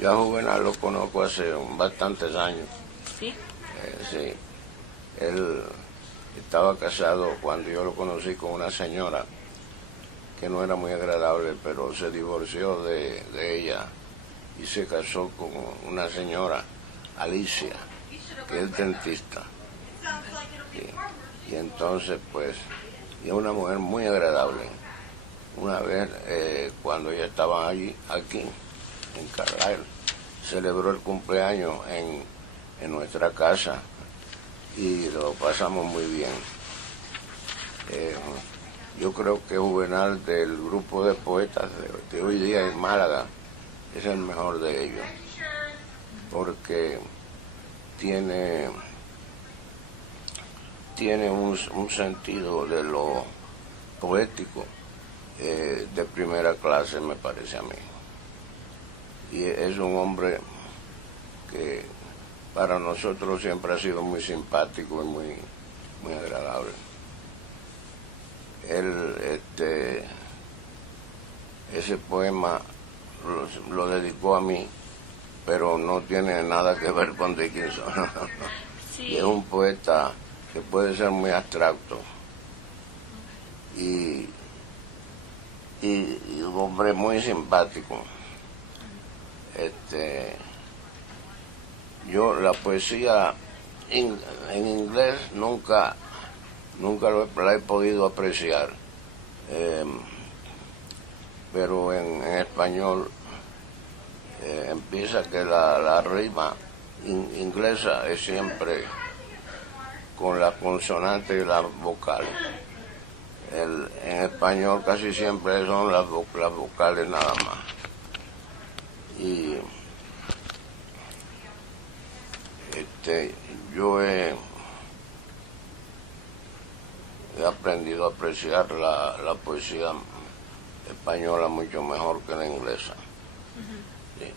Yo a Juvenal lo conozco hace bastantes años. ¿Sí? Sí. Él estaba casado cuando yo lo conocí con una señora que no era muy agradable, pero se divorció de ella y se casó con una señora, Alicia, que es dentista. Y entonces, pues, y es una mujer muy agradable. Una vez, cuando ella estaba aquí, en Carlisle, celebró el cumpleaños en nuestra casa y lo pasamos muy bien. Yo creo que Juvenal, del grupo de poetas de hoy día en Málaga, es el mejor de ellos, porque tiene un sentido de lo poético de primera clase, me parece a mí. Y es un hombre que para nosotros siempre ha sido muy simpático y muy agradable. Él, ese poema lo dedicó a mí, pero no tiene nada que ver con Dickinson. Sí. Y es un poeta que puede ser muy abstracto y un hombre muy simpático. Yo la poesía en inglés nunca la he podido apreciar, pero en español empieza que la rima inglesa es siempre con la consonante y las vocales. En español casi siempre son las vocales nada más. Y yo he aprendido a apreciar la poesía española mucho mejor que la inglesa. Sí.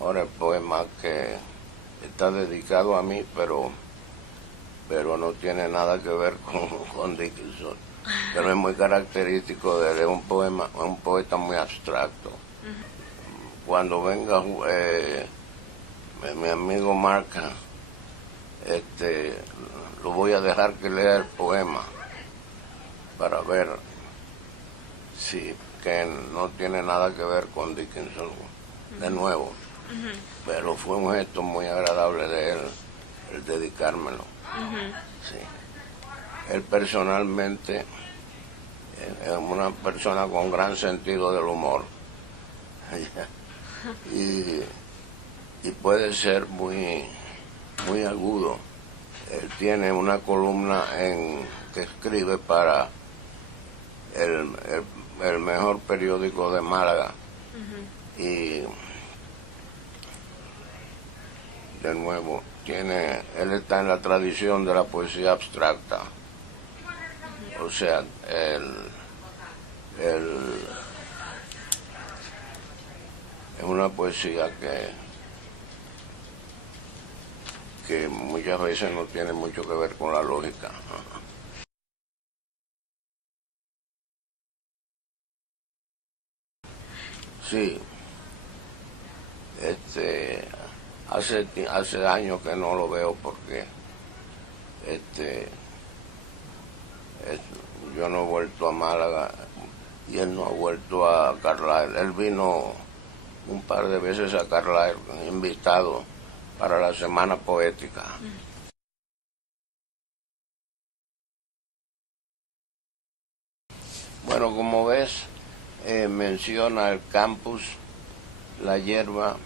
Ahora el poema que está dedicado a mí, pero no tiene nada que ver con Dickinson. Pero es muy característico de él, es un poeta muy abstracto. Cuando venga mi amigo Marca, lo voy a dejar que lea el poema para ver si que no tiene nada que ver con Dickinson de nuevo. Pero fue un gesto muy agradable de él el dedicármelo. Sí. Él personalmente es una persona con gran sentido del humor y puede ser muy agudo. Él tiene una columna que escribe para el mejor periódico de Málaga. Y de nuevo él está en la tradición de la poesía abstracta. O sea, es una poesía que muchas veces no tiene mucho que ver con la lógica. Sí, hace años que no lo veo porque yo no he vuelto a Málaga y él no ha vuelto a Carlisle. Él vino un par de veces a Carlisle invitado para la Semana Poética. Bueno, como ves, menciona el campus, la hierba,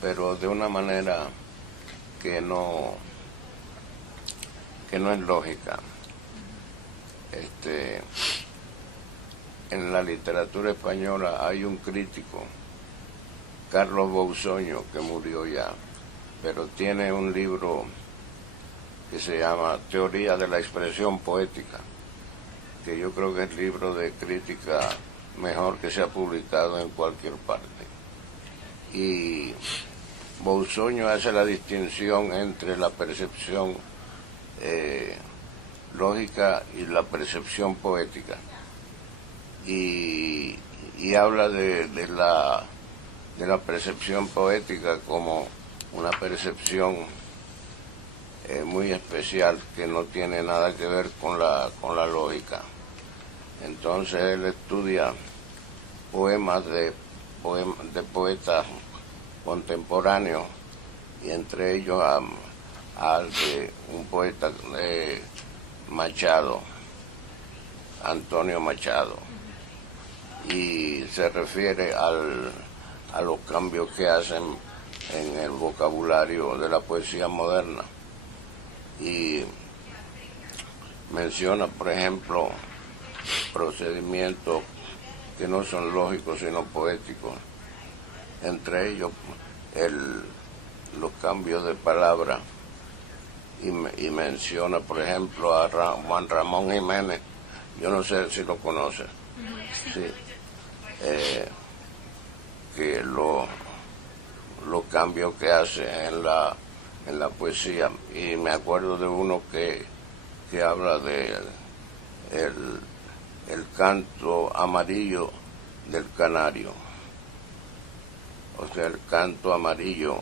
pero de una manera que no es lógica. En la literatura española hay un crítico, Carlos Bousoño, que murió ya, pero tiene un libro que se llama Teoría de la Expresión Poética, que yo creo que es el libro de crítica mejor que se ha publicado en cualquier parte. Y Bousoño hace la distinción entre la percepción lógica y la percepción poética. Y habla de de la percepción poética como una percepción muy especial que no tiene nada que ver con la lógica. Entonces él estudia poemas de poetas contemporáneos, y entre ellos al de un poeta Machado, Antonio Machado, y se refiere a los cambios que hacen en el vocabulario de la poesía moderna, y menciona, por ejemplo, procedimientos que no son lógicos sino poéticos, entre ellos los cambios de palabra, y menciona, por ejemplo, a Juan Ramón Jiménez. Yo no sé si lo conoce, sí, que los cambios que hace en la poesía, y me acuerdo de uno que habla de el canto amarillo del canario, o sea, el canto amarillo,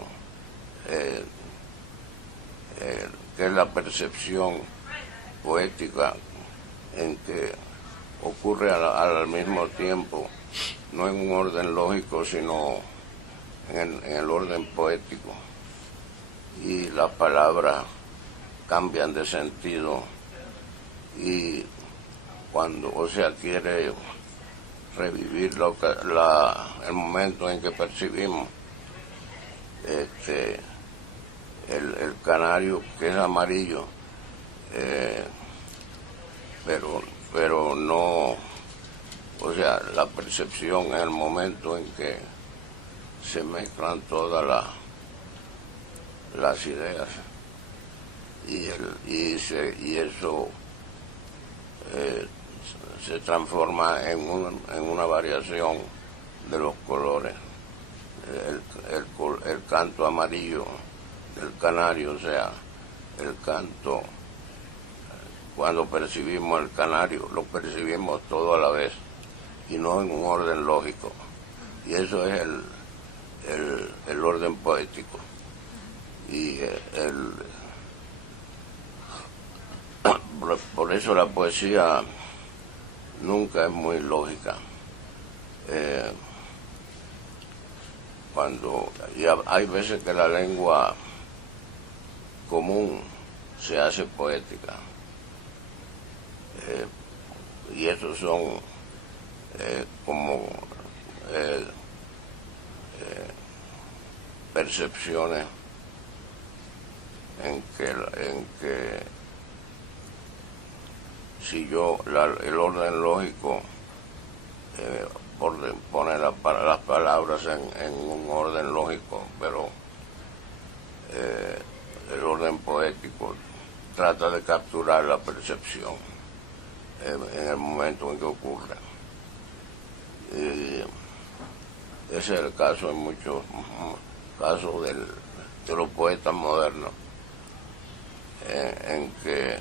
que es la percepción poética en que ocurre al mismo tiempo, no en un orden lógico, sino en el orden poético, y las palabras cambian de sentido, y cuando, o sea, quiere revivir el momento en que percibimos el canario, que es amarillo, pero no, o sea, la percepción en el momento en que se mezclan todas las ideas, y eso se transforma en una variación de los colores. El canto amarillo del canario, o sea, el canto, cuando percibimos el canario, lo percibimos todo a la vez y no en un orden lógico, y eso es el orden poético. Y por eso la poesía nunca es muy lógica. Hay veces que la lengua común se hace poética, y esos son como percepciones en que si el orden lógico pone las palabras en un orden lógico, pero el orden poético trata de capturar la percepción en el momento en que ocurre. Ese es el caso en muchos casos de los poetas modernos, en que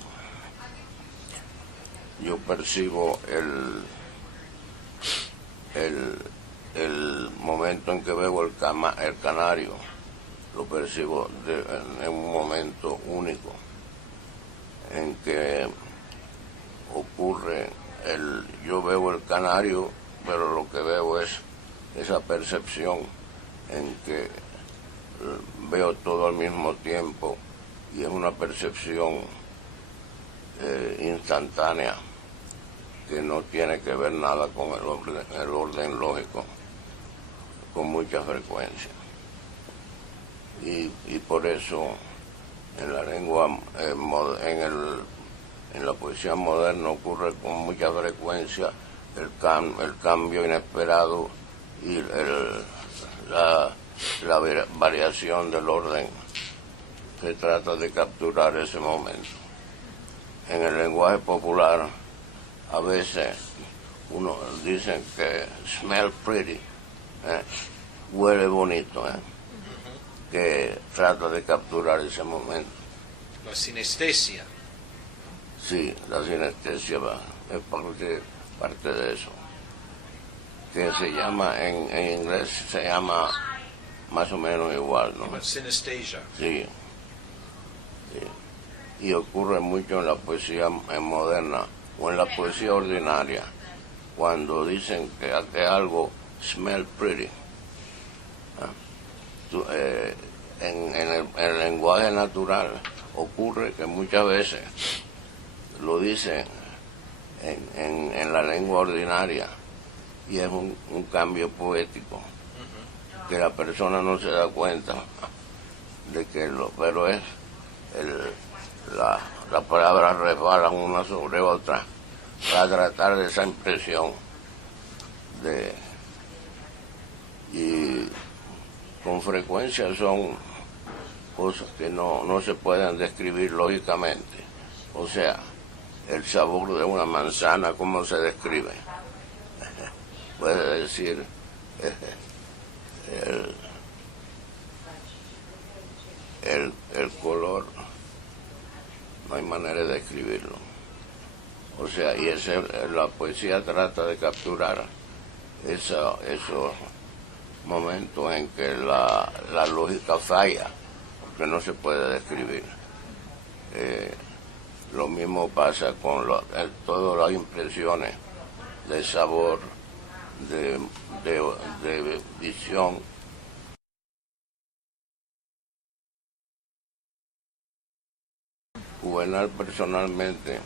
yo percibo el momento en que veo el canario, lo percibo en un momento único, en que ocurre yo veo el canario, pero lo que veo es esa percepción en que veo todo al mismo tiempo, y es una percepción instantánea, que no tiene que ver nada con el orden lógico, con mucha frecuencia. Y por eso en la lengua, en la poesía moderna ocurre con mucha frecuencia el cambio inesperado y la variación del orden. Se trata de capturar ese momento. En el lenguaje popular, a veces uno dice que smell pretty, huele bonito, que trata de capturar ese momento. La sinestesia. Sí, la sinestesia es parte de eso. que se llama, en inglés se llama más o menos igual, ¿no? Synesthesia. Sí. Y ocurre mucho en la poesía moderna o en la poesía ordinaria, cuando dicen que algo smell pretty. En el lenguaje natural ocurre que muchas veces lo dicen en la lengua ordinaria y es un cambio poético que la persona no se da cuenta de que pero es las palabras resbalan una sobre otra para tratar de esa impresión y con frecuencia son cosas que no se pueden describir lógicamente. O sea, el sabor de una manzana, ¿cómo se describe? Puede decir el color, no hay manera de describirlo. O sea, y la poesía trata de capturar esos momentos en que la lógica falla, porque no se puede describir. Lo mismo pasa con todas las impresiones de sabor, de visión. Juvenal, personalmente,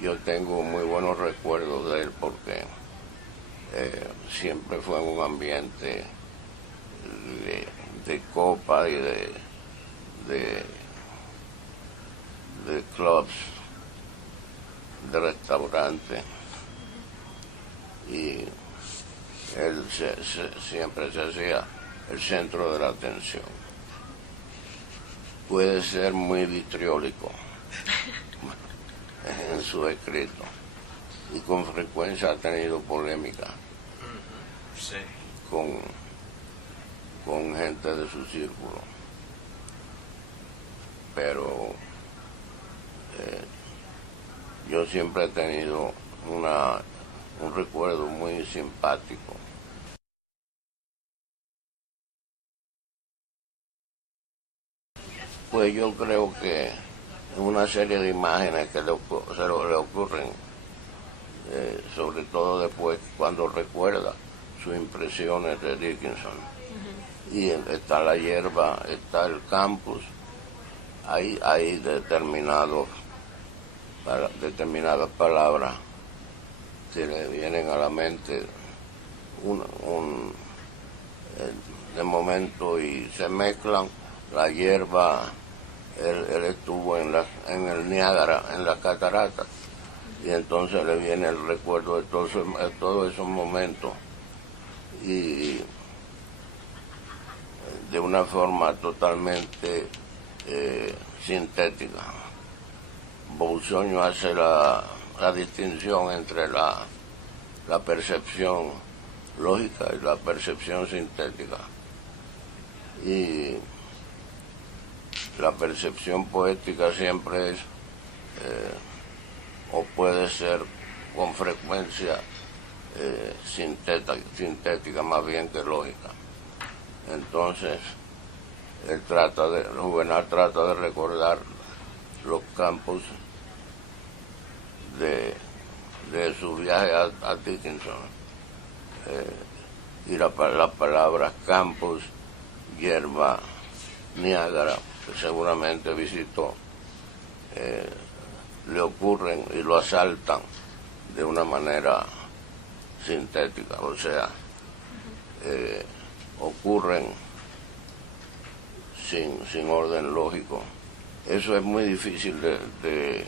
yo tengo muy buenos recuerdos de él porque siempre fue en un ambiente de copa y de clubs, de restaurantes, y él siempre se hacía el centro de la atención. Puede ser muy vitriólico en su escrito y con frecuencia ha tenido polémica Sí. con gente de su círculo, pero yo siempre he tenido un recuerdo muy simpático. Pues yo creo que una serie de imágenes que le ocurren, sobre todo después cuando recuerda sus impresiones de Dickinson. Y está la hierba, está el campus, hay determinadas palabras que le vienen a la mente de momento y se mezclan. La hierba, él estuvo en el Niágara, en las cataratas, y entonces le viene el recuerdo de todos esos momentos, y de una forma totalmente sintética. Boussogno hace la distinción entre la percepción lógica y la percepción sintética. Y la percepción poética siempre es, o puede ser con frecuencia, sintética más bien que lógica. Entonces, Juvenal trata de recordar los campos de su viaje a Dickinson, y las palabras campus, hierba, Niágara, que seguramente visitó, le ocurren y lo asaltan de una manera sintética, o sea, ocurren sin orden lógico. Eso es muy difícil de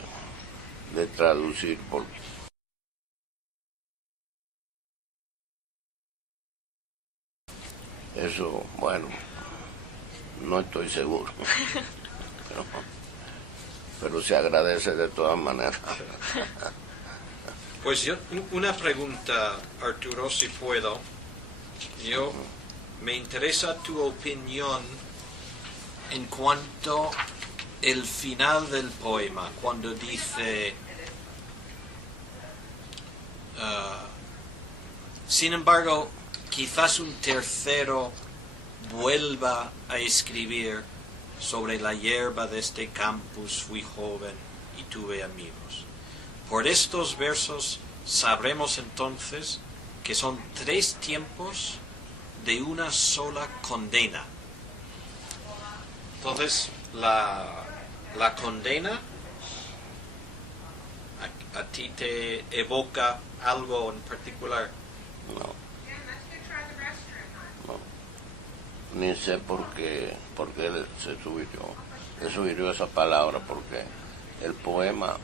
traducir, porque eso, bueno, no estoy seguro, pero se agradece de todas maneras. Pues yo, una pregunta, Arturo, si puedo. Me interesa tu opinión en cuanto al final del poema, cuando dice Sin embargo, quizás un tercero vuelva a escribir sobre la hierba de este campus fui joven y tuve amigos. Por estos versos sabremos entonces que son 3 tiempos de una sola condena. Entonces, la condena a ti te evoca algo en particular. No. Ni sé por qué él se sugirió esa palabra, porque el poema,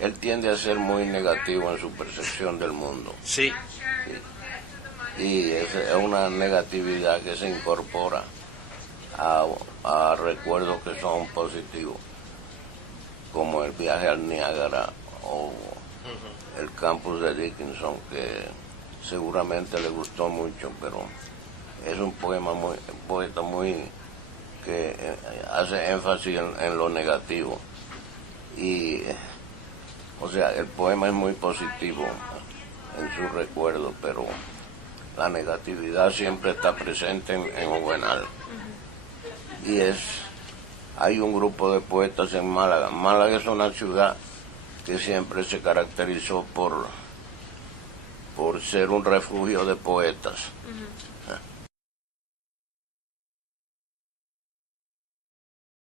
él tiende a ser muy negativo en su percepción del mundo. Sí. Y es una negatividad que se incorpora a recuerdos que son positivos, como el viaje al Niágara o el campus de Dickinson, que seguramente le gustó mucho, pero es un poeta muy que hace énfasis en lo negativo. Y, o sea, el poema es muy positivo en su recuerdo, pero la negatividad siempre está presente en Juvenal. Y hay un grupo de poetas en Málaga. Málaga es una ciudad que siempre se caracterizó por ser un refugio de poetas.